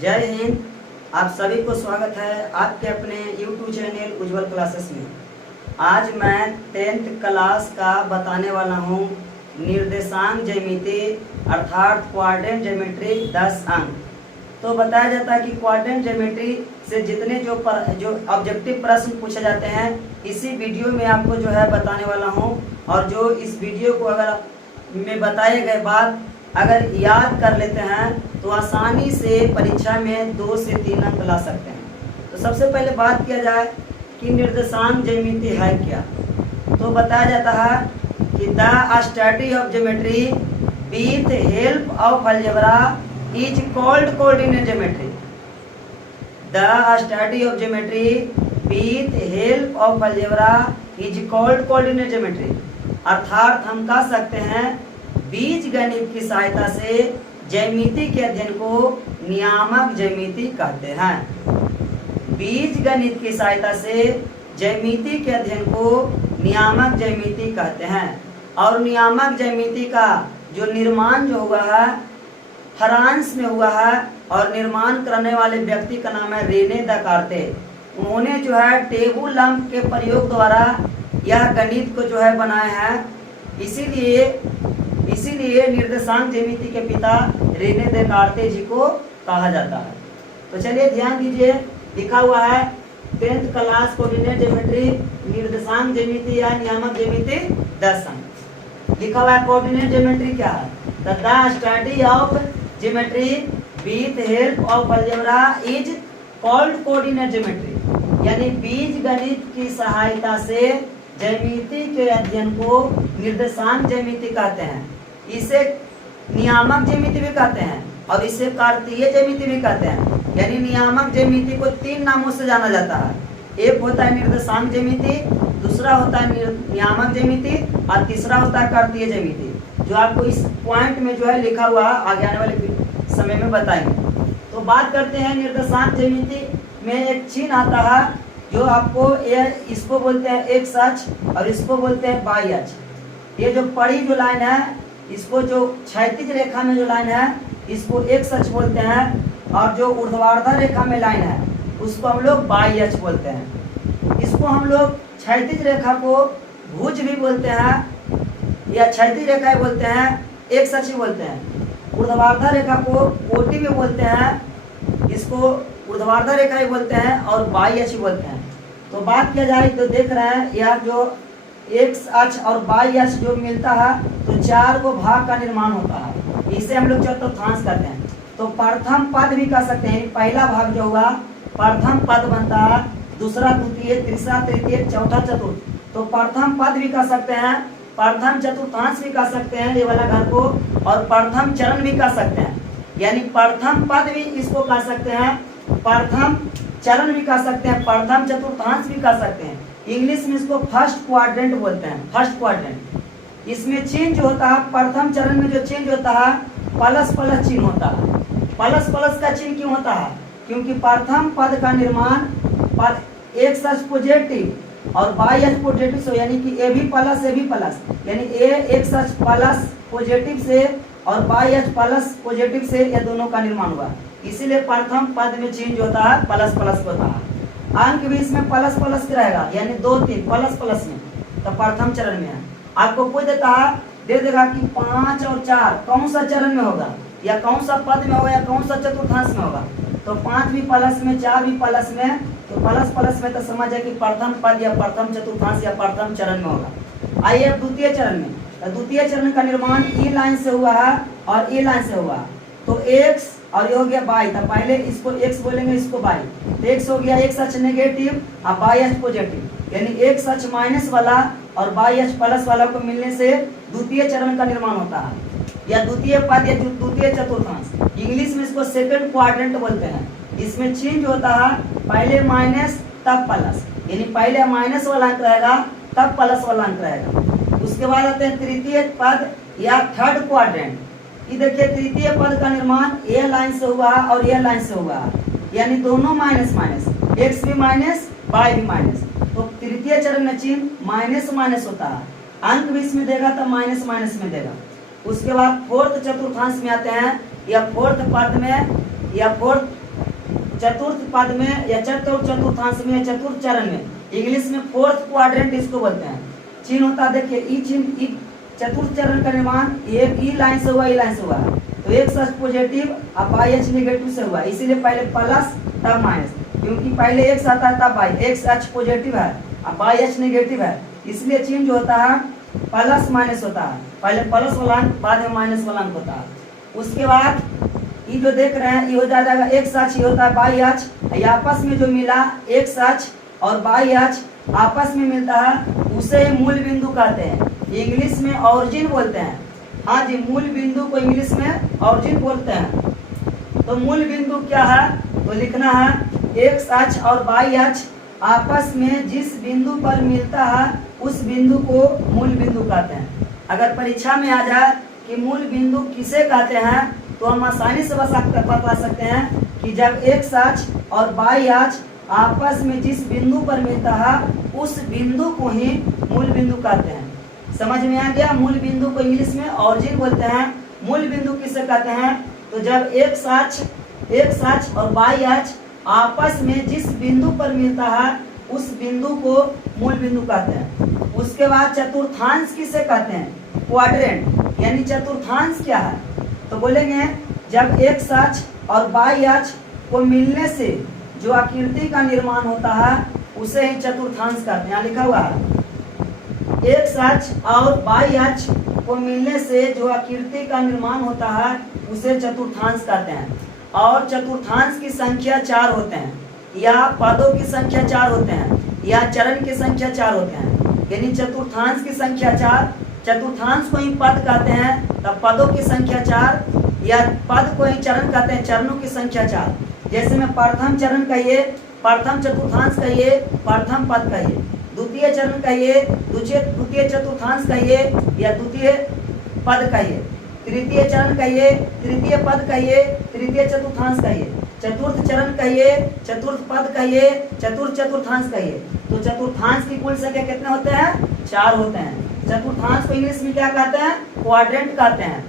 जय हिंद। आप सभी को स्वागत है आपके अपने YouTube चैनल उज्ज्वल क्लासेस में। आज मैं 10th क्लास का बताने वाला हूँ निर्देशांक ज्यामिति अर्थात क्वाड्रेंट ज्योमेट्री 10 अंक। तो बताया जाता है कि क्वाड्रेंट ज्योमेट्री से जितने जो ऑब्जेक्टिव प्रश्न पूछे जाते हैं इसी वीडियो में आपको जो है बताने वाला हूँ। और जो इस वीडियो को अगर में बताए गए बात अगर याद कर लेते हैं तो आसानी से परीक्षा में 2 से 3 अंक ला सकते हैं। तो सबसे पहले बात किया जाए कि निर्देशांक ज्यामिति है क्या, तो बताया जाता है कि the study of geometry with help of algebra is called coordinate geometry. The study of geometry with help of algebra is called coordinate geometry. अर्थात हम कह सकते हैं बीज गणित की सहायता से ज्यामिति के अध्ययन को नियामक ज्यामिति कहते हैं। बीज गणित की सहायता से ज्यामिति के अध्ययन को नियामक ज्यामिति कहते हैं। और नियामक ज्यामिति का जो निर्माण जो हुआ है फ्रांस में हुआ है और निर्माण करने वाले व्यक्ति का नाम है रेने देकार्तेस। उन्होंने जो है टेबुलम के प्रयोग द्वारा यह गणित को जो है बनाया है। इसीलिए निर्देशांक ज्यामिति के पिता रेने देकार्तेस जी को कहा जाता है। तो चलिए ध्यान दीजिए, लिखा हुआ है 10th क्लास कोऑर्डिनेट ज्योमेट्री निर्देशांक ज्यामिति या नियामक ज्यामिति 10 अंक। लिखा हुआ है कोऑर्डिनेट ज्योमेट्री क्या है, the study of geometry with help of algebra is called coordinate geometry. यानी बीज गणित की सहायता से ज्यामिति के अध्ययन को निर्देशांक ज्यामिति कहते हैं। इसे नियामक ज्यामिति भी कहते हैं और इसे कार्तीय ज्यामिति भी कहते हैं। यानी नियामक ज्यामिति को 3 नामों से जाना जाता है। एक होता है निर्देशांक ज्यामिति, दूसरा होता है नियामक ज्यामिति और तीसरा होता है कार्तीय ज्यामिति, जो आपको इस पॉइंट में जो है लिखा हुआ आगे आने वाले समय में बताएंगे। तो बात करते हैं निर्देशांक ज्यामिति में एक चिन्ह आता है जो आपको इसको बोलते हैं एक्स अक्ष और इसको बोलते हैं वाई अक्ष। ये जो पड़ी जो लाइन है इसको जो क्षैतिज रेखा में जो लाइन है इसको एक्स अक्ष बोलते हैं और जो ऊर्ध्वाधर रेखा में लाइन है उसको हम लोग वाई अक्ष बोलते हैं। इसको हम लोग क्षैतिज रेखा को भुज भी बोलते हैं या क्षैतिज रेखा बोलते हैं, एक्स अक्ष बोलते हैं। ऊर्ध्वाधर रेखा को कोटि भी बोलते हैं, इसको ऊर्ध्वाधर रेखा भी बोलते हैं और वाई अक्ष बोलते हैं। तो बात किया जाए तो देख रहे हैं यह जो एक्स अक्ष और वाई अक्ष जो मिलता है तो 4 को भाग का निर्माण होता है। इसे हम लोग चतुर्थांश कहते हैं। तो प्रथम पद भी कह सकते हैं, पहला भाग जो हुआ प्रथम पद बनता है, दूसरा द्वितीय, तीसरा तृतीय, चौथा चतुर्थ। तो प्रथम पद भी कह सकते हैं, प्रथम चतुर्थांश भी कह सकते हैं ये वाला घर को, और प्रथम चरण भी कह सकते हैं। यानी प्रथम पद भी इसको कह सकते हैं, प्रथम चरण भी कह सकते हैं, प्रथम चतुर्थांश भी कह सकते हैं। इंग्लिश में इसको फर्स्ट क्वाड्रेंट बोलते हैं, फर्स्ट क्वाड्रेंट। इसमें चिन्ह जो होता है प्रथम चरण में जो चिन्ह होता है प्लस प्लस चिन्ह होता है। प्लस प्लस का चिन्ह क्यों होता है, क्योंकि प्रथम पद का निर्माण एक्स अक्ष पॉजिटिव और वाई अक्ष पॉजिटिव से, यानी कि ए भी प्लस ए भी प्लस, यानी ए एक्स अक्ष प्लस पॉजिटिव से और वाई अक्ष प्लस पॉजिटिव से ये दोनों का निर्माण हुआ। इसीलिए प्रथम पद में चिन्ह होता है प्लस प्लस होता है। अंक भी इसमें प्लस प्लस रहेगा, यानी 2 3 प्लस प्लस में, तो प्रथम चरण में है। आपको कोई देता है दे देगा कि 5 और 4 कौन सा चरण में होगा या कौन सा पद में होगा या कौन सा चतुर्थांश में होगा, तो 5 भी प्लस में 4 भी प्लस में, तो प्लस प्लस में तो समझ है कि प्रथम पद या प्रथम चतुर्थांश या प्रथम चरण में होगा। आइए अब द्वितीय चरण में। तो द्वितीय चरण का निर्माण ई लाइन से हुआ है और ए लाइन से हुआ। तो एक्स और ये हो गया वाई, तो पहले इसको एक्स बोलेंगे इसको वाई। तो एक्स हो गया एक्स अक्ष नेगेटिव और वाई अक्ष पॉजिटिव, यानी एक्स अक्ष माइनस वाला और वाई अक्ष प्लस वाला को मिलने से द्वितीय चरण का निर्माण होता है या द्वितीय पद या द्वितीय चतुर्थांश। इंग्लिश में इसको सेकंड क्वाड्रेंट बोलते हैं। इसमें चिन्ह होता है पहले माइनस तब प्लस, यानी पहले माइनस वाला अंक रहेगा तब प्लस वाला अंक रहेगा। उसके बाद आते हैं तृतीय पद या थर्ड क्वाड्रेंट। ये देखिए तृतीय पद का निर्माण ए लाइन से हुआ और ए लाइन से हुआ, यानी दोनों माइनस माइनस, एक्स भी माइनस वाई भी माइनस। तो तृतीय चरण में चिन्ह माइनस माइनस होता है, अंक भी इसमें देगा तो माइनस माइनस में देगा। उसके बाद फोर्थ चतुर्थांश में आते हैं या फोर्थ पद में या फोर्थ चतुर्थ पद में या चतुर्थांश में या चतुर्थ चरण में, इंग्लिश में फोर्थ क्वाड्रेंट इसको बोलते हैं। चिन्ह होता है, देखिए ई चिन्ह, ई चतुर्थ चरण का निर्माण एक ई लाइन से हुआ, ई लाइन से हुआ, तो एक सच पॉजिटिव और बाई एच नेगेटिव से हुआ, इसीलिए पहले प्लस तब माइनस, क्योंकि पहले एक्स आता है तब बाई, एक्स एच पॉजिटिव है और बाई एच नेगेटिव है, इसलिए चिन्ह जो होता है प्लस माइनस होता है, पहले प्लस वाला अंक बाद में माइनस वाला अंक होता है। उसके बाद ये जो देख रहे हैं ये हो जाएगा एक्स एच, ये होता है बाई एच, ये आपस में जो मिला एक्स एच और बाई एच आपस में मिलता है, उसे मूल बिंदु कहते हैं, इंग्लिश में ऑरिजिन बोलते हैं। हाँ जी, मूल बिंदु को इंग्लिश में ऑरिजिन बोलते हैं। तो मूल बिंदु क्या है, तो लिखना है एक्स एच और बाई एच आपस में जिस बिंदु पर मिलता है उस बिंदु को मूल बिंदु कहते हैं। अगर परीक्षा में आ जाए कि मूल बिंदु किसे कहते हैं, तो हम आसानी से बता सकते हैं कि जब एक्स एच और बाई एच आपस में जिस बिंदु पर मिलता है उस बिंदु को ही मूल बिंदु कहते हैं। समझ में आ गया? मूल बिंदु को इंग्लिश में ऑरिजिन बोलते हैं। मूल बिंदु किसे कहते हैं, तो जब एक्स एच और बाई एच आपस में जिस बिंदु पर मिलता है उस बिंदु को मूल बिंदु कहते हैं। उसके बाद चतुर्थांश किसे कहते हैं, क्वाड्रेंट, यानी चतुर्थांश क्या है, तो बोलेंगे जब एक्स एच और बाई एच को मिलने से जो आकृति का निर्माण होता है उसे ही चतुर्थांश कहते हैं। यहाँ लिखा हुआ है एक्स एच और बाई एच को मिलने से जो आकृति का निर्माण होता है उसे चतुर्थांश कहते हैं। और चतुर्थांश की संख्या 4 होते हैं, या पदों की संख्या 4 होते हैं, या चरण की संख्या 4 होते हैं, यानी चतुर्थांश की संख्या 4, चतुर्थांश को ही पद कहते हैं, तब पदों की संख्या 4, या पद को ही चरण कहते हैं, चरणों की संख्या 4। जैसे में प्रथम चरण कहिए, प्रथम चतुर्थांश कहिए, प्रथम पद कहिए, द्वितीय चरण कहिए, द्वितीय चतुर्थांश कहिए या द्वितीय पद कहिए, तृतीय चरण कहिए, तृतीय पद कहिए, तृतीय चतुर्थांश कहिए, चतुर्थ चरण कहिए, चतुर्थ पद कहिए, चतुर्थ चतुर्थांश कहिए। तो चतुर्थांश की कुल संख्या कितने होते हैं, 4 होते हैं। चतुर्थांश को इंग्लिश में क्या कहते हैं, क्वाड्रेंट कहते हैं।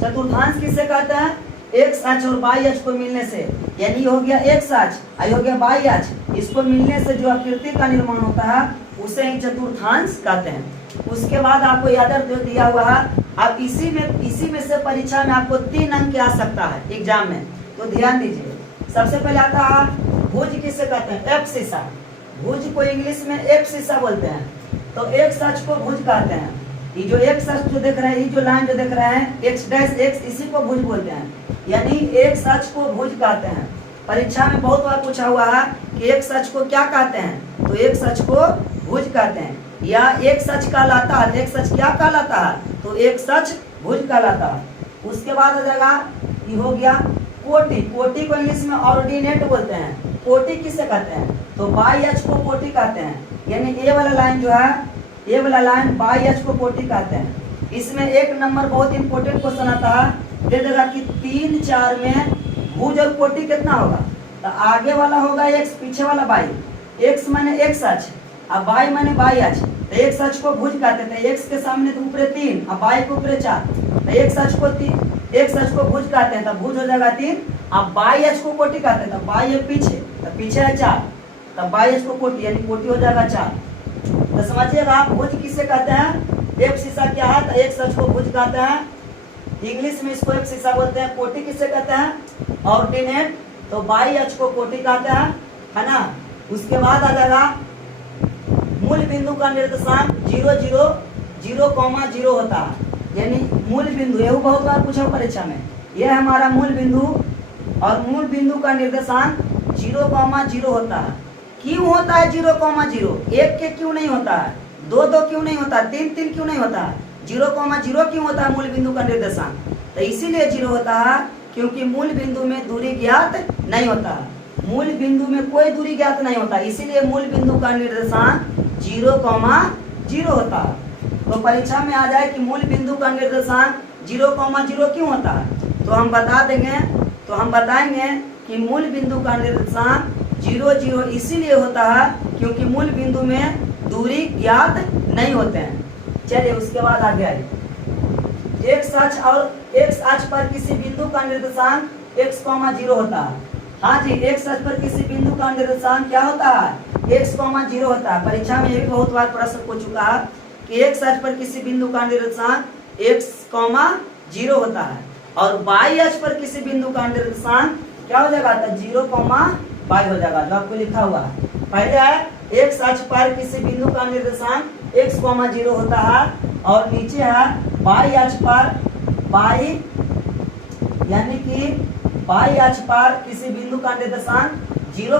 चतुर्थांश किसे कहते हैं, एक्स एच और बाई एच को मिलने से, यानी हो गया एक्स एच, आई हो गया बाई एच, इसको मिलने से जो आकृति का निर्माण होता है उसे ही चतुर्थांश कहते हैं। उसके बाद आपको याद दिया हुआ है, अब इसी में से परीक्षा में आपको 3 अंक आ सकता है एग्जाम में, तो ध्यान दीजिए। सबसे पहले आता है भुज किसे कहते हैं, एफ शीशा, भुज को इंग्लिश में एफ शीशा बोलते हैं, तो एक्स एच को भुज कहते हैं। ये जो एक्स एच जो देख रहे हैं, ये जो लाइन जो देख रहे हैं एक्स डैश एक्स, इसी को भुज बोलते हैं, यानी एक्स एच को भुज कहते हैं। परीक्षा में बहुत बार पूछा हुआ है कि एक्स एच को क्या कहते हैं, तो एक्स एच को भुज कहते हैं, या एक्स एच कहलाता है, एक्स एच क्या कहलाता है, तो एक्स एच भुज कहलाता है। उसके बाद आ जाएगा, ये हो गया कोटि, कोटि को इंग्लिश में ऑर्डिनेट बोलते हैं। कोटि किसे कहते हैं, तो बाई एच को कोटि कहते हैं, यानी ए वाला लाइन जो है, ए वाला लाइन बाई एच को कोटि कहते हैं। इसमें एक नंबर बहुत इंपॉर्टेंट क्वेश्चन आता है, दे देगा कि 3 4 में भुज और कोटि कितना होगा, तो आगे वाला होगा एक्स, पीछे वाला बाई, एक्स माने एक्स एच और बाई माने बाई एच, तो एक्स एच को भुज कहते थे, एक्स के सामने तो ऊपर 3 और बाई के ऊपर 4, तो एक्स एच को भुज कहते हैं, तो भुज हो जाएगा 3, अब बाई एच को कोटि कहते हैं, तो बाई है पीछे, तो पीछे है 4, तो बाई एच को कोटि, यानी कोटि हो जाएगा 4। तो समझिएगा आप भुज किसे कहते हैं, एफ शीशा क्या है, तो एक्स एच को भुज कहते हैं, इंग्लिश में इसको एफ शीशा बोलते हैं। कोटि किसे कहते हैं, ऑर्डिनेट, तो बाई एच को कोटि कहते हैं, है ना। उसके बाद आ जाएगा मूल बिंदु का निर्देशांक 0 0 0, 0 होता है, यानी मूल बिंदु, यह बहुत बार पूछा परीक्षा में, यह हमारा मूल बिंदु, और मूल बिंदु का निर्देशांक 0 0 होता है। क्यों होता है 0 0, 1 के क्यों नहीं होता है, 2 2 क्यों नहीं होता है, 3 3 क्यों नहीं होता है, 0 0 क्यों होता है मूल बिंदु का निर्देशांक, तो इसीलिए 0 होता है क्योंकि मूल बिंदु में दूरी ज्ञात नहीं होता है, मूल बिंदु में कोई दूरी ज्ञात नहीं होता, इसीलिए मूल बिंदु का निर्देशांक 0 0 होता है। तो परीक्षा में आ जाए कि मूल बिंदु का निर्देशांक 0 0 क्यों होता है, तो हम बताएंगे कि मूल बिंदु का निर्देशांक 0 0 इसीलिए होता है क्योंकि मूल बिंदु में दूरी ज्ञात नहीं होते हैं। चलिए उसके बाद आगे आइए, एक्स अक्ष और एक्स अक्ष पर किसी बिंदु का निर्देशांक x, 0 होता है, हाँ जी, x अक्ष पर किसी बिंदु का निर्देशांक क्या होता है? x, 0 होता है। परीक्षा में ये भी बहुत बार प्रश्न पूछ चुका है कि x अक्ष पर किसी बिंदु का निर्देशांक x, 0 होता है और y अक्ष पर किसी बिंदु का निर्देशांक क्या हो जाएगा? तो 0, y हो जाएगा, जो आपको लिखा हुआ है। पहले है x अक्ष पर किसी बिंदु का निर्देशांक x, 0 होता है और नीचे है y अक्ष पर y, यानी कि y अक्ष पर किसी बिंदु का निर्देशांक 0,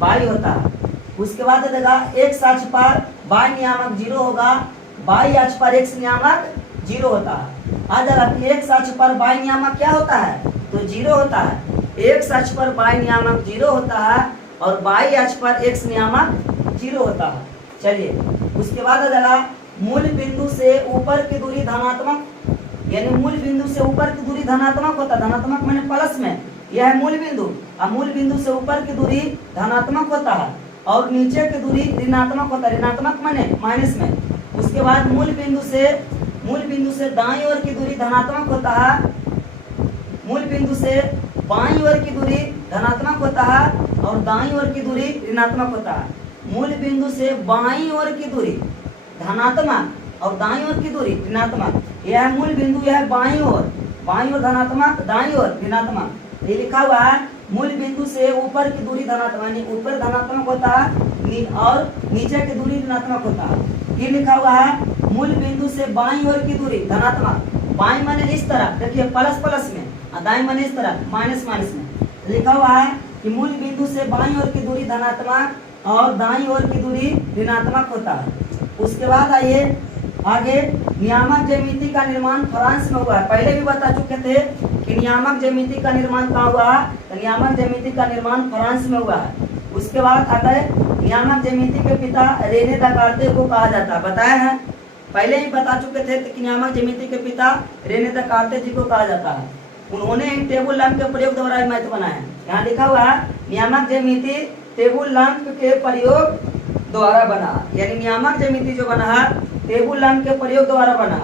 y होता है। उसके बाद देगा x अक्ष पर y नियामक 0 होगा, y अक्ष पर x नियामक 0 होता है। आ जाएगा कि x अक्ष पर y नियामक क्या होता है? तो 0 होता है। x अक्ष पर y नियामक 0 होता है और y अक्ष पर x नियामक 0 होता है। चलिए, उसके बाद आ जाएगा मूल बिंदु से ऊपर की दूरी धनात्मक, यानी मूल बिंदु से ऊपर की दूरी धनात्मक होता है। धनात्मक मैंने प्लस में, यह है मूल बिंदु, और मूल बिंदु से ऊपर की दूरी धनात्मक होता है और नीचे की दूरी ऋणात्मक होता है। ऋणात्मक मैंने माइनस में। उसके बाद मूल बिंदु से दाईं ओर की दूरी धनात्मक होता है, मूल बिंदु से बाईं ओर की दूरी धनात्मक होता है और दाईं ओर की दूरी ऋणात्मक होता है। मूल बिंदु से बाईं ओर की दूरी धनात्मक और दाईं ओर की दूरी ऋणात्मक। यह है मूल बिंदु, यह है बाईं ओर धनात्मक, दाईं ओर ऋणात्मक। ये लिखा हुआ है मूल बिंदु से ऊपर की दूरी धनात्मक, यानी ऊपर धनात्मक होता है और नीचे की दूरी ऋणात्मक होता है। ये लिखा हुआ है मूल बिंदु से बाईं ओर की दूरी धनात्मक, बाईं माने इस तरह, देखिए प्लस में, दाईं माने इस तरह माइनस में। लिखा हुआ है कि मूल बिंदु से बाईं ओर की दूरी धनात्मक और दाईं ओर की दूरी ऋणात्मक होता है। उसके बाद आइए आगे, नियामक ज्यामिति का निर्माण फ्रांस में हुआ है। पहले भी बता चुके थे कि नियामक ज्यामिति का निर्माण कहाँ हुआ है? तो नियामक ज्यामिति का निर्माण फ्रांस में हुआ है। उसके बाद आता है नियामक ज्यामिति के पिता रेने देकार्ते को कहा जाता है। बताया है, पहले ही बता चुके थे कि नियामक ज्यामिति के पिता रेने देकार्ते जी को कहा जाता है। उन्होंने इन टेबुल लैंप के प्रयोग द्वारा मैथ बनाया है। यहाँ लिखा हुआ है नियामक ज्यामिति टेबुल लैंप के प्रयोग द्वारा बना, यानी नियामक ज्यामिति जो बना है टेबुल लैंप के प्रयोग द्वारा बना।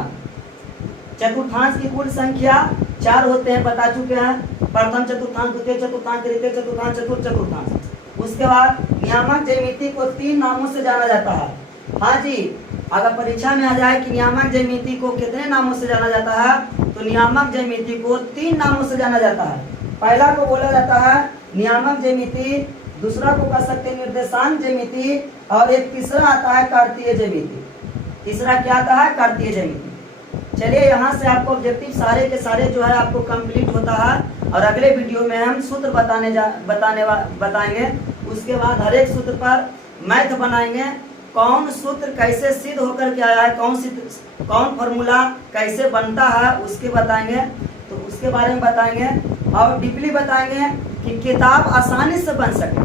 चतुर्थांश की कुल संख्या 4 होते हैं, बता चुके हैं। प्रथम चतुर्थांश, द्वितीय चतुर्थांश, तृतीय चतुर्थांश, चतुर्थ चतुर्थांश। उसके बाद नियामक ज्यामिति को 3 नामों से जाना जाता है। हाँ जी, अगर परीक्षा में आ जाए कि नियामक ज्यामिति को कितने नामों से जाना जाता है, तो नियामक ज्यामिति को 3 नामों से जाना जाता है। पहला को बोला जाता है नियामक ज्यामिति, दूसरा को कह सकते हैं निर्देशांक ज्यामिति और एक तीसरा आता है कार्तीय ज्यामिति। तीसरा क्या आता है? कार्तीय ज्यामिति। चलिए, यहाँ से आपको ऑब्जेक्टिव सारे के सारे जो है आपको कंप्लीट होता है और अगले वीडियो में हम सूत्र बताएंगे। उसके बाद हर एक सूत्र पर मैथ बनाएंगे, कौन सूत्र कैसे सिद्ध होकर के आया है, कौन फॉर्मूला कैसे बनता है उसके बताएंगे, तो उसके बारे में बताएंगे और डीपली बताएंगे कि किताब आसानी से बन सके।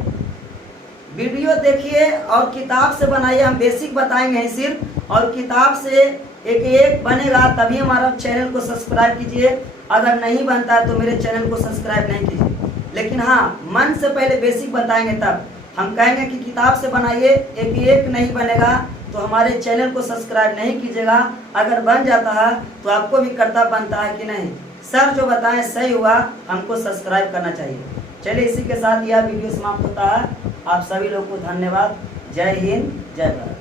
वीडियो देखिए और किताब से बनाइए, हम बेसिक बताएंगे सिर्फ, और किताब से एक बनेगा तभी हमारा चैनल को सब्सक्राइब कीजिए। अगर नहीं बनता है तो मेरे चैनल को सब्सक्राइब नहीं कीजिए। लेकिन हाँ, मन से पहले बेसिक बताएंगे, तब हम कहेंगे कि किताब से बनाइए, एक नहीं बनेगा तो हमारे चैनल को सब्सक्राइब नहीं कीजिएगा। अगर बन जाता है तो आपको भी कर्तव्य बनता है कि नहीं, सर जो बताएं सही हुआ, हमको सब्सक्राइब करना चाहिए। चलिए, इसी के साथ यह वीडियो समाप्त होता है। आप सभी लोग को धन्यवाद। जय हिंद, जय भारत।